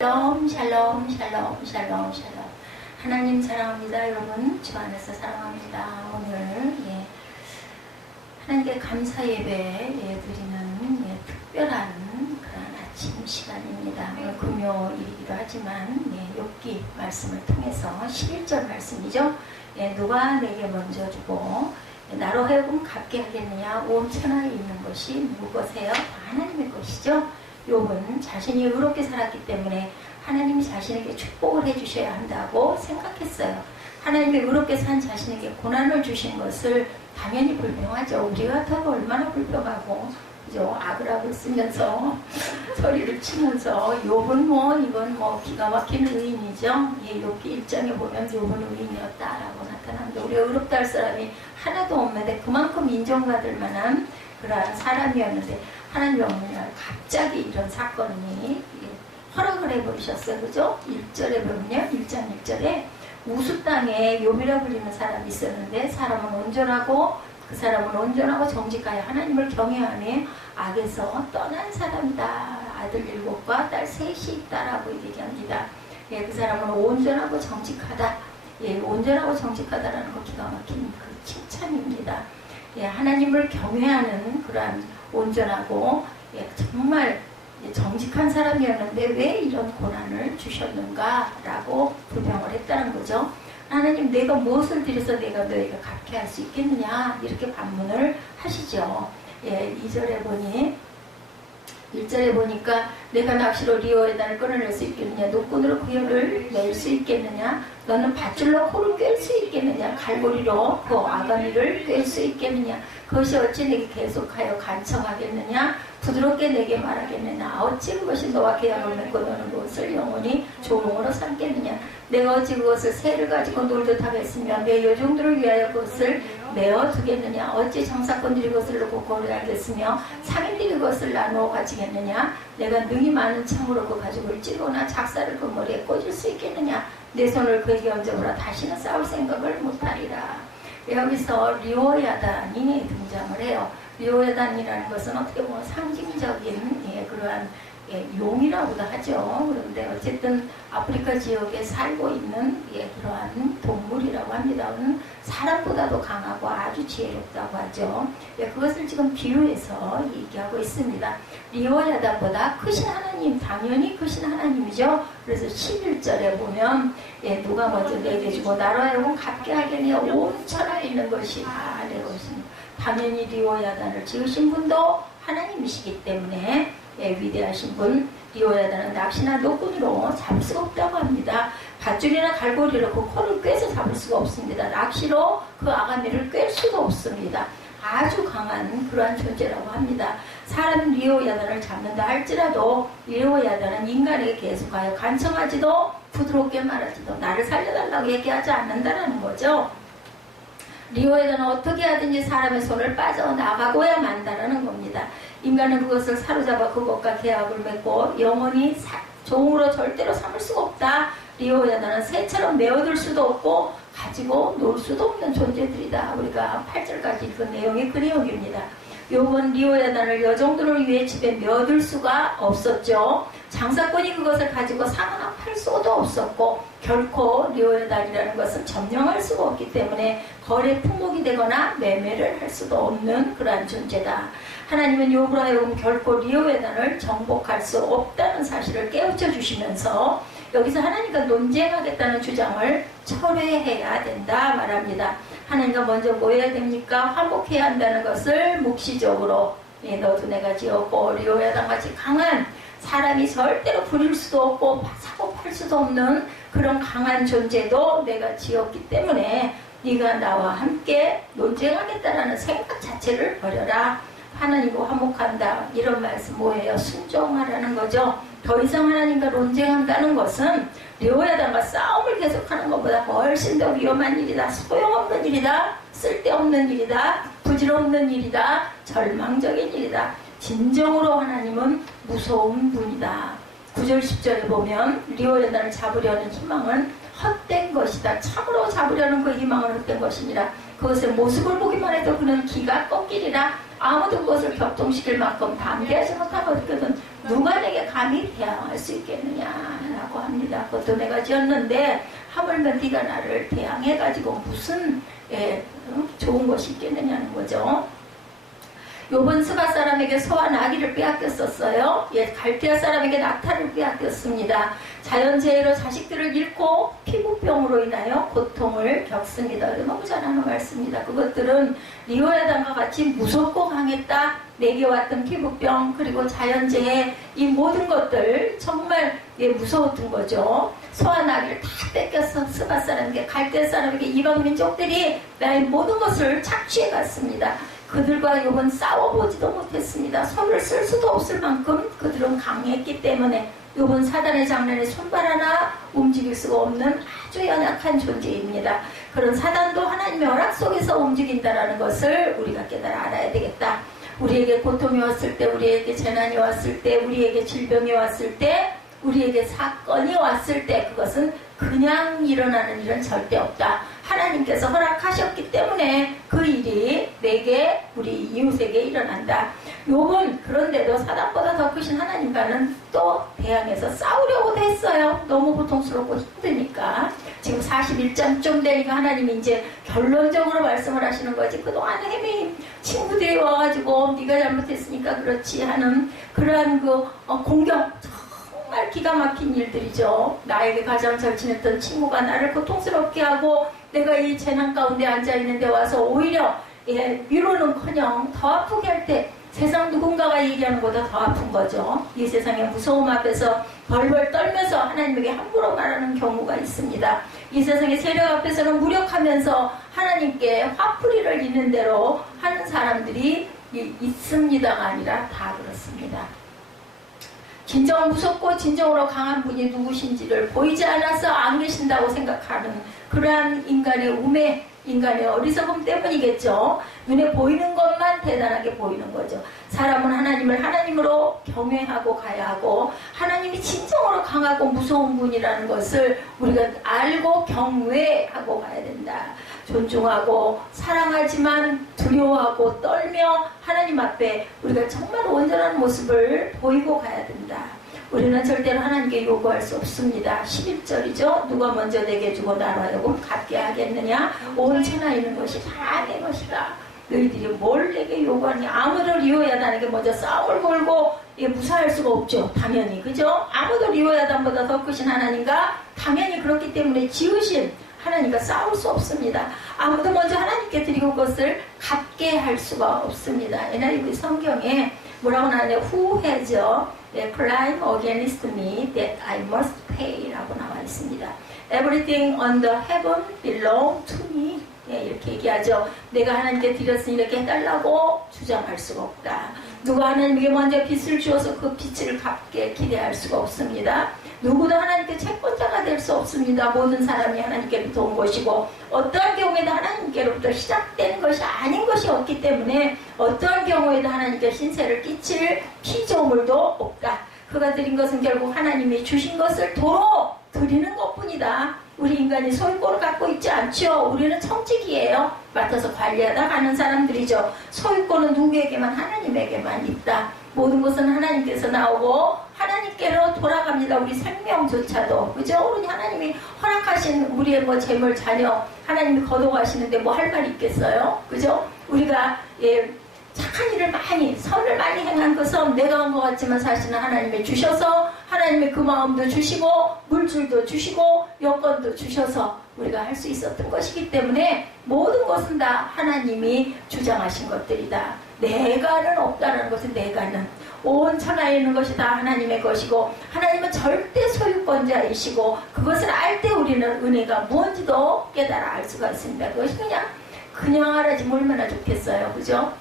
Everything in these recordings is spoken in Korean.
샬롬 샬롬 샬롬 샬롬 샬롬. 하나님 사랑합니다. 여러분 주 안에서 사랑합니다. 오늘 하나님께 감사 예배 드리는 특별한 그런 아침 시간입니다. 오늘 금요일이기도 하지만 욥기 말씀을 통해서 11절 말씀이죠. 누가 내게 먼저 주고 나로 하여금 갚게 하겠느냐. 온 천하에 있는 것이 누구 것이에요? 하나님의 것이죠. 욥은 자신이 의롭게 살았기 때문에 하나님이 자신에게 축복을 해주셔야 한다고 생각했어요. 하나님이 의롭게 산 자신에게 고난을 주신 것을 당연히 불평하죠. 우리 같아도 얼마나 불평하고, 그죠? 아그라고 쓰면서 소리를 치면서 욥은 이건 기가 막힌 의인이죠. 욥기 1장에 보면 욥은 의인이었다라고 나타납니다. 우리가 의롭다 할 사람이 하나도 없는데 그만큼 인정받을 만한 그러한 사람이었는데 하나님 어느 날 갑자기 이런 사건이 허락을 해버리셨어요. 그죠? 1절에 보면요. 1장 1절에 우수 땅에 욥이라 불리는 사람이 있었는데 사람은 온전하고 그 사람은 온전하고 정직하여 하나님을 경외하며 악에서 떠난 사람이다. 아들 7과 딸 3이 있다라고 얘기합니다. 그 사람은 온전하고 정직하다. 온전하고 정직하다라는 거 기가 막힌 그 칭찬입니다. 하나님을 경외하는 그러한 온전하고 정말 정직한 사람이었는데 왜 이런 고난을 주셨는가라고 불평을 했다는 거죠. 하나님, 내가 무엇을 드려서 내가 너희가 갚게 할 수 있겠느냐 이렇게 반문을 하시죠. 1절에 보니까 내가 낚시로 리오의 단을 끊어낼 수 있겠느냐. 노끈으로 그 혀를 낼 수 있겠느냐. 너는 밧줄로 코를 꿰 수 있겠느냐. 갈고리로 그 아가미를 꿰 수 있겠느냐. 그것이 어찌 내게 계속하여 간청하겠느냐. 부드럽게 내게 말하겠느냐. 어찌 그것이 너와 계약을 맺고 너는 그것을 영원히 조롱으로 삼겠느냐. 내가 어찌 그것을 새를 가지고 놀듯 하겠으며 내 여종들을 위하여 그것을 내어두겠느냐. 어찌 장사꾼들이 그것을 놓고 거래하겠으며 상인들이 그것을 나누어 가지겠느냐. 내가 능히 많은 창으로 그 가죽을 찌르거나 작사를 그 머리에 꽂을 수 있겠느냐. 내 손을 그에게 얹어보라. 다시는 싸울 생각을 못하리라. 여기서 리오야단이 등장을 해요. 리오야단이라는 것은 어떻게 보면 상징적인 그러한 용이라고도 하죠. 그런데 어쨌든 아프리카 지역에 살고 있는 그러한 동물이라고 합니다. 사람보다도 강하고 아주 지혜롭다고 하죠. 그것을 지금 비유해서 얘기하고 있습니다. 리오야단보다 크신 하나님, 당연히 크신 하나님이죠. 그래서 11절에 보면 누가 먼저 내게 주고 나로 하여금 갚게 하겠느냐. 온 천하에 있는 것이 다 내 것입니다. 당연히 리오야단을 지으신 분도 하나님이시기 때문에 위대하신 분. 리오야단은 낚시나 노끈으로 잡을 수가 없다고 합니다. 밧줄이나 갈고리로 그 코를 꿰서 잡을 수가 없습니다. 낚시로 그 아가미를 꿰 수도 없습니다. 아주 강한 그러한 존재라고 합니다. 사람 리오야단을 잡는다 할지라도 리오야단은 인간에게 계속하여 간청하지도 부드럽게 말하지도 나를 살려달라고 얘기하지 않는다라는 거죠. 리오야단은 어떻게 하든지 사람의 손을 빠져나가고야 만다라는 겁니다. 인간은 그것을 사로잡아 그것과 계약을 맺고 영원히 종으로 절대로 삼을 수가 없다. 리오야단은 새처럼 메어둘 수도 없고 가지고 놀 수도 없는 존재들이다. 우리가 8절까지 읽은 내용이 그 내용입니다. 욥은 리오야단을 여종들을 위해 집에 메어둘 수가 없었죠. 장사꾼이 그것을 가지고 사거나 팔 수도 없었고 결코 리오야단이라는 것은 점령할 수가 없기 때문에 거래 품목이 되거나 매매를 할 수도 없는 그러한 존재다. 하나님은 욥으로 하여금 결코 리오야단을 정복할 수 없다는 사실을 깨우쳐 주시면서 여기서 하나님과 논쟁하겠다는 주장을 철회해야 된다 말합니다. 하나님과 먼저 뭐 해야 됩니까? 화목해야 한다는 것을 묵시적으로 너도 내가 지었고 리오야단같이 강한 사람이 절대로 부릴 수도 없고 사고 팔 수도 없는 그런 강한 존재도 내가 지었기 때문에 네가 나와 함께 논쟁하겠다라는 생각 자체를 버려라. 하나님과 화목한다. 이런 말씀 뭐예요? 순종하라는 거죠. 더 이상 하나님과 논쟁한다는 것은 리오야단과 싸움을 계속하는 것보다 훨씬 더 위험한 일이다. 소용없는 일이다. 쓸데없는 일이다. 부질없는 일이다. 절망적인 일이다. 진정으로 하나님은 무서운 분이다. 9절 10절에 보면 리오야단을 잡으려는 희망은 헛된 것이다. 참으로 잡으려는 그 희망은 헛된 것이니라. 그것의 모습을 보기만 해도 그는 기가 꺾이리라. 아무도 그것을 격동시킬 만큼 담대하지 못하거든 누가 내게 감히 대항할 수 있겠느냐라고 합니다. 그것도 내가 지었는데 하물며 네가 나를 대항해가지고 무슨 좋은 것이 있겠느냐는 거죠. 욥은 스바 사람에게 소와 나귀를 빼앗겼었어요. 갈대아 사람에게 낙타를 빼앗겼습니다. 자연재해로 자식들을 잃고 피부병으로 인하여 고통을 겪습니다. 너무 잘 아는 말씀입니다. 그것들은 리오야단과 같이 무섭고 강했다. 내게 왔던 피부병 그리고 자연재해 이 모든 것들 정말 무서웠던 거죠. 소와 나귀를 다 뺏겼어. 스바 사람에게 갈대아 사람에게 이방 민족들이 나의 모든 것을 착취해 갔습니다. 그들과 욥은 싸워보지도 못했습니다. 손을 쓸 수도 없을 만큼 그들은 강했기 때문에 욥은 사단의 장난에 손발 하나 움직일 수가 없는 아주 연약한 존재입니다. 그런 사단도 하나님의 허락 속에서 움직인다는 것을 우리가 깨달아 알아야 되겠다. 우리에게 고통이 왔을 때, 우리에게 재난이 왔을 때, 우리에게 질병이 왔을 때, 우리에게 사건이 왔을 때 그것은 그냥 일어나는 일은 절대 없다. 하나님께서 허락하셨기 때문에 그 일이 내게 우리 이웃에게 일어난다. 욥은 그런데도 사단보다 더 크신 하나님과는 또 대항해서 싸우려고도 했어요. 너무 고통스럽고 힘드니까. 지금 41장 좀 되니까 하나님이 이제 결론적으로 말씀을 하시는 거지. 그동안 헤매인 친구들이 와가지고 네가 잘못했으니까 그렇지 하는 그러한 공격 정말 기가 막힌 일들이죠. 나에게 가장 절친했던 친구가 나를 고통스럽게 하고 내가 이 재난 가운데 앉아있는데 와서 오히려 위로는커녕 더 아프게 할 때 세상 누군가가 얘기하는 것보다 더 아픈 거죠. 이 세상의 무서움 앞에서 벌벌 떨면서 하나님에게 함부로 말하는 경우가 있습니다. 이 세상의 세력 앞에서는 무력하면서 하나님께 화풀이를 있는 대로 하는 사람들이 있습니다가 아니라 다 그렇습니다. 진정 무섭고 진정으로 강한 분이 누구신지를 보이지 않아서 안 계신다고 생각하는 그러한 인간의 우매, 인간의 어리석음 때문이겠죠. 눈에 보이는 것만 대단하게 보이는 거죠. 사람은 하나님을 하나님으로 경외하고 가야 하고 하나님이 진정으로 강하고 무서운 분이라는 것을 우리가 알고 경외하고 가야 된다. 존중하고 사랑하지만 두려워하고 떨며 하나님 앞에 우리가 정말 온전한 모습을 보이고 가야 된다. 우리는 절대로 하나님께 요구할 수 없습니다. 11절이죠. 누가 먼저 내게 주고 나로 하여금 갖게 하겠느냐. 온 천하에 있는 것이 다 내 것이다. 너희들이 뭘 내게 요구하느냐. 아무도 리오야단에게 먼저 싸움을 걸고 무사할 수가 없죠. 당연히. 그죠? 아무도 리오야단보다 더 크신 하나님과 당연히 그렇기 때문에 지으신 하나님과 싸울 수 없습니다. 아무도 먼저 하나님께 드리고 그것을 갖게 할 수가 없습니다. NIV 성경에 뭐라고 나오냐면 Who has a crime against me that I must pay 라고 나와 있습니다. Everything under heaven belong to me. 이렇게 얘기하죠. 내가 하나님께 드렸으니 이렇게 해달라고 주장할 수가 없다. 누가 하나님에게 먼저 빚을 주어서 그 빚을 갚게 기대할 수가 없습니다. 누구도 하나님께 채권자가 될 수 없습니다. 모든 사람이 하나님께로부터 온 것이고 어떠한 경우에도 하나님께로부터 시작된 것이 아닌 것이 없기 때문에 어떠한 경우에도 하나님께 신세를 끼칠 피조물도 없다. 그가 드린 것은 결국 하나님이 주신 것을 도로 드리는 것뿐이다. 우리 인간이 소유권을 갖고 있지 않죠. 우리는 청직이에요. 맡아서 관리하다 가는 사람들이죠. 소유권은 누구에게만 하나님에게만 있다. 모든 것은 하나님께서 나오고 하나님께로 돌아갑니다. 우리 생명조차도. 그죠? 우리 하나님이 허락하신 우리의 재물, 자녀 하나님이 거둬가시는데 할 말이 있겠어요? 그죠? 우리가 착한 일을 많이, 선을 많이 행한 것은 내가 한 것 같지만 사실은 하나님이 주셔서 하나님의 그 마음도 주시고 물줄도 주시고 여건도 주셔서 우리가 할 수 있었던 것이기 때문에 모든 것은 다 하나님이 주장하신 것들이다. 내가는 없다는 것은 내가는 온 천하에 있는 것이 다 하나님의 것이고 하나님은 절대 소유권자이시고 그것을 알 때 우리는 은혜가 뭔지도 깨달아 알 수가 있습니다. 그것이 그냥 알아지면 얼마나 좋겠어요. 그죠?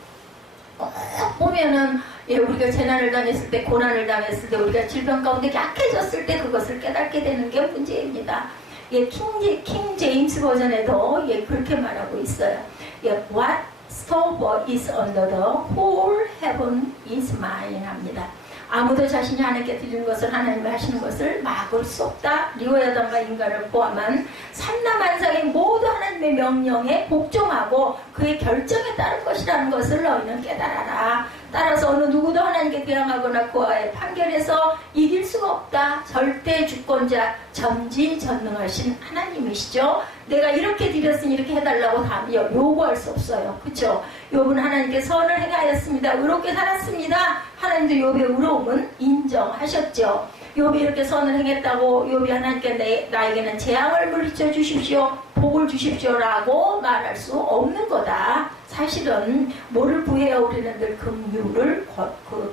보면은 우리가 재난을 당했을 때, 고난을 당했을 때, 우리가 질병 가운데 약해졌을 때 그것을 깨닫게 되는 게 문제입니다. 킹 제임스 버전에도 그렇게 말하고 있어요. What store is under the whole heaven is mine 합니다. 아무도 자신이 하나님께 드리는 것을 하나님이 하시는 것을 막을 수 없다. 리오야단과 인간을 포함한 천하만상의 모두 하나님의 명령에 복종하고 그의 결정에 따를 것이라는 것을 너희는 깨달아라. 따라서 어느 누구도 하나님께 대항하거나 그와의 판결에서 이길 수가 없다. 절대 주권자 전지전능하신 하나님이시죠. 내가 이렇게 드렸으니 이렇게 해달라고 다 요구할 수 없어요. 그렇죠? 욥은 하나님께 선을 행하였습니다. 의롭게 살았습니다. 하나님도 욥의 의로움은 인정하셨죠. 욥이 이렇게 선을 행했다고 욥이 하나님께 나에게는 재앙을 물리쳐 주십시오, 복을 주십시오라고 말할 수 없는 거다. 사실은 뭐를 구해야 우리는 늘 긍휼을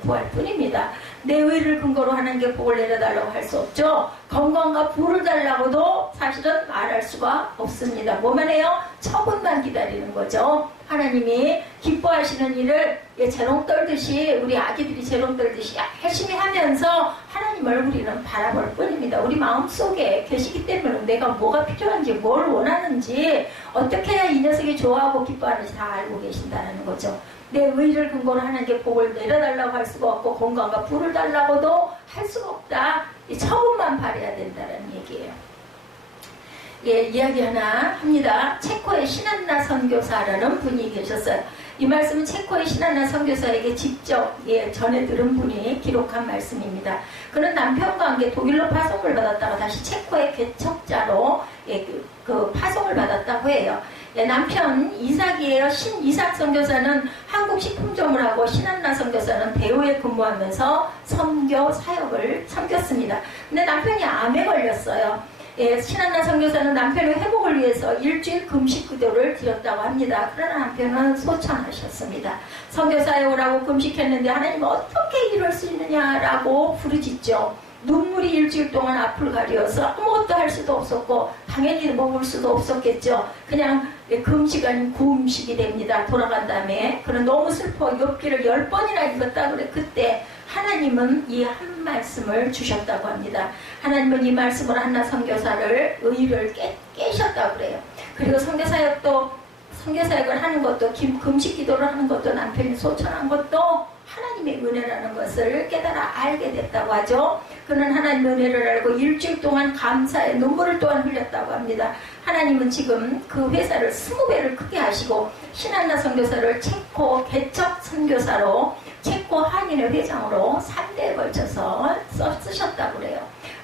구할 뿐입니다. 내 의를 근거로 하나님께 복을 내려달라고 할 수 없죠. 건강과 부를 달라고도 사실은 말할 수가 없습니다. 뭐만 해요? 처분만 기다리는 거죠. 하나님이 기뻐하시는 일을 재롱 떨듯이, 우리 아기들이 재롱 떨듯이 열심히 하면서 하나님을 우리는 바라볼 뿐입니다. 우리 마음속에 계시기 때문에 내가 뭐가 필요한지, 뭘 원하는지, 어떻게 해야 이 녀석이 좋아하고 기뻐하는지 다 알고 계신다는 거죠. 내 의를 근거로 하나님께 복을 내려달라고 할 수가 없고 건강과 부를 달라고도 할 수가 없다. 이 처분만 바라야 된다는 얘기예요. 이야기 하나 합니다. 체코의 신한나 선교사라는 분이 계셨어요. 이 말씀은 체코의 신한나 선교사에게 직접 전해 들은 분이 기록한 말씀입니다. 그는 남편과 함께 독일로 파송을 받았다가 다시 체코의 개척자로 그 파송을 받았다고 해요. 남편 이삭이에요. 이삭 선교사는 한국 식품점을 하고 신한나 선교사는 대우에 근무하면서 선교 사역을 섬겼습니다. 근데 남편이 암에 걸렸어요. 신한나 선교사는 남편의 회복을 위해서 일주일 금식 기도를 드렸다고 합니다. 그러나 남편은 소천하셨습니다. 선교사에 오라고 금식했는데 하나님 어떻게 이럴 수 있느냐라고 부르짖죠. 눈물이 일주일 동안 앞을 가려서 아무것도 할 수도 없었고 당연히 먹을 수도 없었겠죠. 그냥 금식 아닌 구음식이 됩니다. 돌아간 다음에. 그는 너무 슬퍼 욥기를 10번이나 읽었다 그래. 그때 하나님은 이 한 말씀을 주셨다고 합니다. 하나님은 이 말씀으로 한나 선교사를 의를 깨셨다고 그래요. 그리고 선교사역을 하는 것도 금식 기도를 하는 것도 남편이 소천한 것도 하나님의 은혜라는 것을 깨달아 알게 됐다고 하죠. 그는 하나님의 은혜를 알고 일주일 동안 감사의 눈물을 또한 흘렸다고 합니다. 하나님은 지금 그 회사를 20배를 크게 하시고 신한나 선교사를 체코 개척 선교사로 체코 한인의 회장으로 3대에 걸쳐서 쓰셨다고 그래요.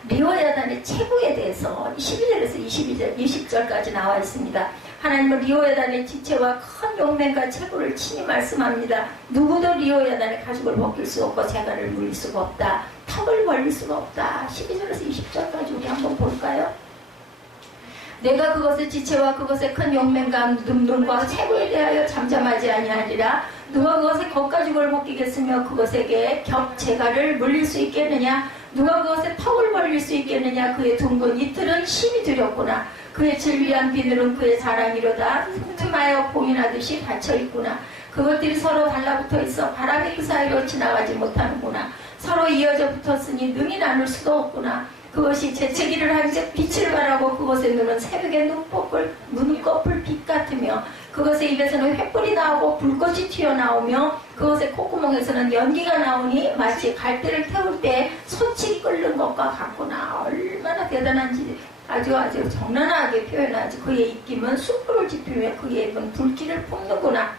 리오야단의 체구에 대해서 12절에서 20절까지 나와 있습니다. 하나님은 리오야단의 지체와 큰 용맹과 체구를 친히 말씀합니다. 누구도 리오야단의 가죽을 벗길 수 없고 재갈을 물릴 수가 없다. 턱을 벌릴 수가 없다. 12절에서 20절까지 우리 한번 볼까요? 내가 그것의 지체와 그것의 큰 용맹과 눈과 체구에 대하여 잠잠하지 아니하리라. 누가 그것의 겉가죽을 벗기겠으며 그것에게 재갈을 물릴 수 있겠느냐. 누가 그것의 턱을 벌릴 수 있겠느냐. 그의 둥근 이틀은 심히 두렵구나. 그의 질비한 비늘은 그의 자랑이로다. 틈틈하여 봉인하듯이 닫혀있구나. 그것들이 서로 달라붙어 있어 바람이 그 사이로 지나가지 못하는구나. 서로 이어져 붙었으니 능히 나눌 수도 없구나. 그것이 재채기를 하는데 빛을 발하고 그것의 눈은 새벽의 눈꺼풀 빛 같으며 그것의 입에서는 횃불이 나오고 불꽃이 튀어나오며 그것의 콧구멍에서는 연기가 나오니 마치 갈대를 태울 때 소치 끓는 것과 같구나. 얼마나 대단한지 아주 적나라하게 표현하지. 그의 입김은 숯불을 지피며 그의 입은 불길을 뿜는구나.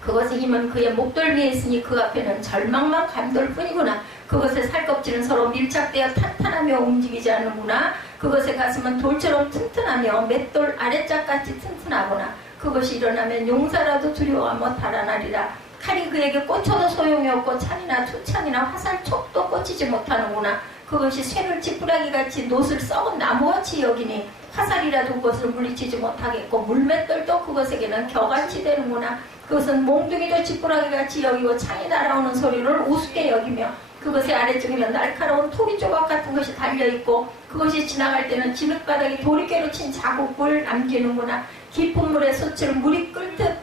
그것의 힘은 그의 목덜미에 있으니 그 앞에는 절망만 감돌 뿐이구나. 그것의 살껍질은 서로 밀착되어 탄탄하며 움직이지 않는구나. 그것의 가슴은 돌처럼 튼튼하며 맷돌 아래짝같이 튼튼하구나. 그것이 일어나면 용사라도 두려워하며 달아나리라. 칼이 그에게 꽂혀도 소용이 없고 찬이나 투찬이나 화살촉도 꽂히지 못하는구나. 그것이 쇠를 지푸라기같이 노슬 썩은 나무같이 여기니 화살이라도 그것을 물리치지 못하겠고 물맷돌도 그것에게는 겨같이 되는구나. 그것은 몽둥이도 지푸라기같이 여기고 창이 날아오는 소리를 우습게 여기며 그것의 아래쪽에는 날카로운 토기 조각 같은 것이 달려있고 그것이 지나갈 때는 진흙바닥이 도리깨로 친 자국을 남기는구나. 깊은 물에 솥을 물이 끓듯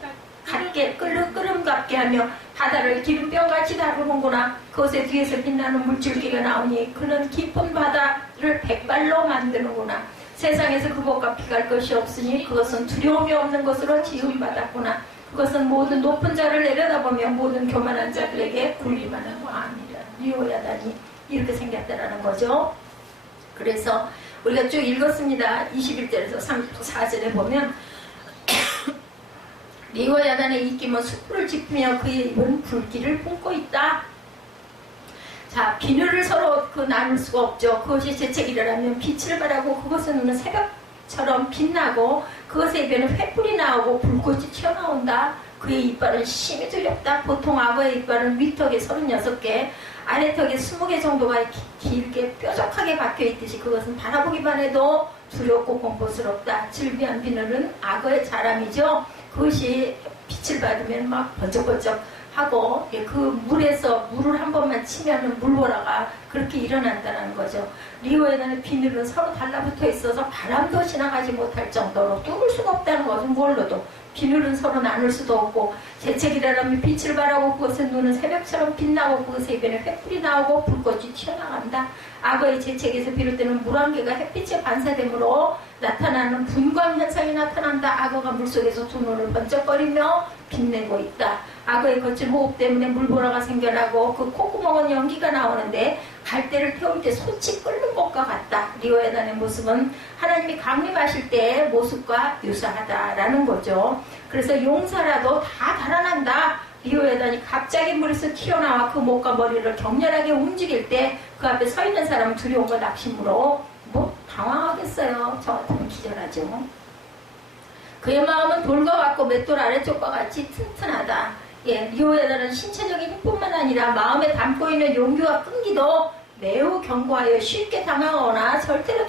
같게 끓음갑게 하며 바다를 기름병같이 다루는구나. 그것의 뒤에서 빛나는 물줄기가 나오니 그는 깊은 바다를 백발로 만드는구나. 세상에서 그것과 비갈 것이 없으니 그것은 두려움이 없는 것으로 지음받았구나. 그것은 모든 높은 자를 내려다보며 모든 교만한 자들에게 굴림하는 왕이라. 리오야단이 이렇게 생겼다라는 거죠. 그래서 우리가 쭉 읽었습니다. 21절에서 34절에 보면 리와 야단의 입김은 숯불을 지피며 그의 입은 불길을 뿜고 있다. 자, 비늘을 서로 나눌 수가 없죠. 그것이 재채기라면 빛을 발하고 그것은 눈은 새벽처럼 빛나고 그것의 입에는 횃불이 나오고 불꽃이 튀어나온다. 그의 이빨은 심히 두렵다. 보통 악어의 이빨은 윗턱에 36개, 아래턱에 20개 정도가 길게 뾰족하게 박혀있듯이 그것은 바라보기만 해도 두렵고 공포스럽다. 질비한 비늘은 악어의 자람이죠. 그것이 빛을 받으면 막 번쩍번쩍 하고 그 물에서 물을 한 번만 치면은 물보라가 그렇게 일어난다는 거죠. 리오에는 비늘은 서로 달라붙어 있어서 바람도 지나가지 못할 정도로 뚫을 수가 없다는 것은 뭘로도 비늘은 서로 나눌 수도 없고 재채기라면 빛을 발하고 그것의 눈은 새벽처럼 빛나고 그것의 입에는 횃불이 나오고 불꽃이 튀어나간다. 악어의 재채기에서 비롯되는 물안개가 햇빛에 반사되므로 나타나는 분광 현상이 나타난다. 악어가 물속에서 두 눈을 번쩍거리며 빛내고 있다. 악어의 거친 호흡 때문에 물보라가 생겨나고 그 콧구멍은 연기가 나오는데 갈대를 태울 때 솥이 끓는 것과 같다. 리오야단의 모습은 하나님이 강림하실 때의 모습과 유사하다라는 거죠. 그래서 용사라도 다 달아난다. 리오야단이 갑자기 물에서 튀어나와 그 목과 머리를 격렬하게 움직일 때 그 앞에 서 있는 사람은 두려움과 낙심으로 당황하겠어요. 저 같으면 기절하죠. 그의 마음은 돌과 같고 맷돌 아래쪽과 같이 튼튼하다. 리오야단은 신체적인 힘뿐만 아니라 마음에 담고 있는 용기와 끈기도 매우 견고하여 쉽게 당황하거나 절대로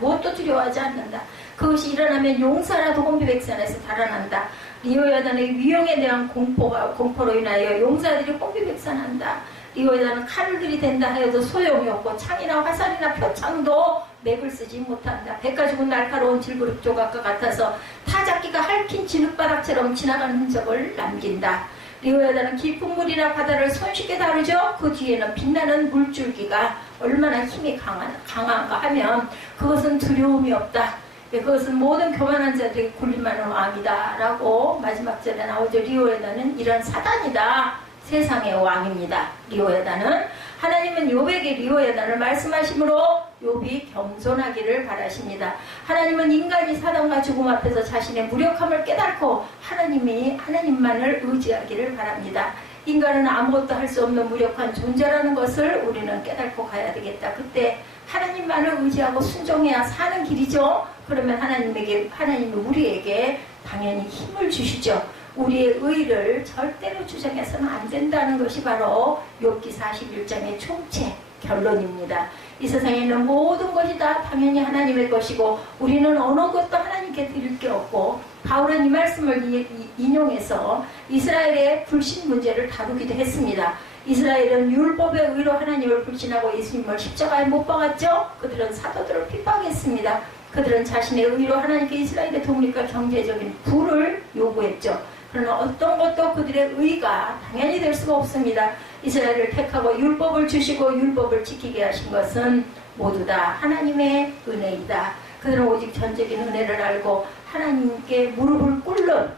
무엇도 두려워하지 않는다. 그것이 일어나면 용사라도 혼비백산에서 달아난다. 리오야단의 위용에 대한 공포로 인하여 용사들이 혼비백산한다. 리오야단은 칼을 들이댄다 하여도 소용이 없고 창이나 화살이나 표창도 맥을 쓰지 못한다. 배가죽은 날카로운 질그릇 조각과 같아서 타작기가 핥힌 진흙바닥처럼 지나가는 흔적을 남긴다. 리오야단은 깊은 물이나 바다를 손쉽게 다루죠. 그 뒤에는 빛나는 물줄기가 얼마나 힘이 강한가 하면 그것은 두려움이 없다. 그것은 모든 교만한 자들에게 군림하는 왕이다 라고 마지막 절에 나오죠. 리오야단은 이런 사단이다. 세상의 왕입니다. 리오야단은 하나님은 욥에게 리오야단을 말씀하시므로 욥이 겸손하기를 바라십니다. 하나님은 인간이 사단과 죽음 앞에서 자신의 무력함을 깨닫고 하나님만을 의지하기를 바랍니다. 인간은 아무것도 할 수 없는 무력한 존재라는 것을 우리는 깨닫고 가야 되겠다. 그때 하나님만을 의지하고 순종해야 사는 길이죠. 그러면 하나님이 우리에게 당연히 힘을 주시죠. 우리의 의를 절대로 주장해서는 안 된다는 것이 바로 욥기 41장의 총체 결론입니다. 이 세상에 있는 모든 것이 다 당연히 하나님의 것이고 우리는 어느 것도 하나님께 드릴 게 없고 바울은 이 말씀을 인용해서 이스라엘의 불신 문제를 다루기도 했습니다. 이스라엘은 율법의 의로 하나님을 불신하고 예수님을 십자가에 못 박았죠. 그들은 사도들을 핍박했습니다. 그들은 자신의 의로 하나님께 이스라엘의 독립과 경제적인 부를 요구했죠. 그러나 어떤 것도 그들의 의가 당연히 될 수가 없습니다. 이스라엘을 택하고 율법을 주시고 율법을 지키게 하신 것은 모두 다 하나님의 은혜이다. 그들은 오직 전적인 은혜를 알고 하나님께 무릎을 꿇는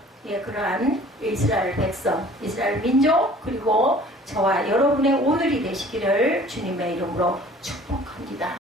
그러한 이스라엘 백성, 이스라엘 민족 그리고 저와 여러분의 오늘이 되시기를 주님의 이름으로 축복합니다.